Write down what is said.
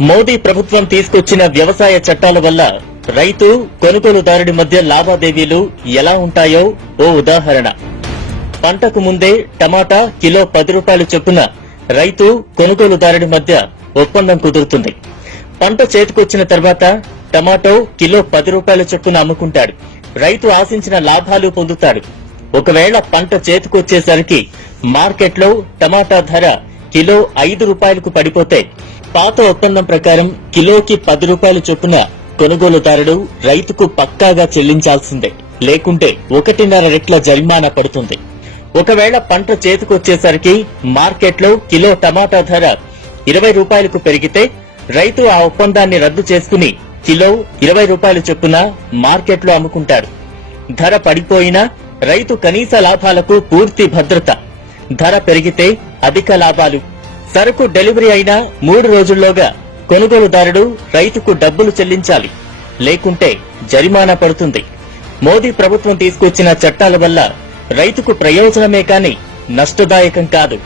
మోదీ ప్రభుత్వం తీసుకొచ్చిన వ్యవసాయ చట్టాల వల్ల రైతు కొనుగోలుదారుడి మధ్య లావాదేవీలు ఎలా ఉంటాయో ఓ ఉదాహరణ. పంటకు ముందే టమాటా కిలో పది రూపాయలు చొప్పున రైతు కొనుగోలుదారుడి మధ్య ఒప్పందం కుదురుతుంది. పంట చేతికొచ్చిన తర్వాత టమాటో కిలో పది రూపాయల చొప్పున అమ్ముకుంటాడు. రైతు ఆశించిన లాభాలు పొందుతాడు. ఒకవేళ పంట చేతికొచ్చేసరికి మార్కెట్లో టమాటా ధర కిలో ఐదు రూపాయలకు పడిపోతే పాత ఒప్పందం ప్రకారం కిలోకి పది రూపాయల చొప్పున కొనుగోలుదారుడు రైతుకు పక్కాగా చెల్లించాల్సిందే. లేకుంటే ఒకటిన్నర రెట్ల జరిమానా పడుతుంది. ఒకవేళ పంట చేతికొచ్చేసరికి మార్కెట్లో కిలో టమాటా ధర ఇరవై రూపాయలకు పెరిగితే రైతు ఆ ఒప్పందాన్ని రద్దు చేసుకుని కిలో ఇరవై రూపాయల చొప్పున మార్కెట్లో అమ్ముకుంటాడు. ధర పడిపోయినా రైతు కనీస లాభాలకు పూర్తి భద్రత. ధర పెరిగితే అధిక లాభాలు. సరుకు డెలివరీ అయిన మూడు రోజుల్లోగా కొనుగోలుదారుడు రైతుకు డబ్బులు చెల్లించాలి. లేకుంటే జరిమానా పడుతుంది. మోదీ ప్రభుత్వం తీసుకొచ్చిన చట్టాల వల్ల రైతుకు ప్రయోజనమే కాని నష్టదాయకం కాదు.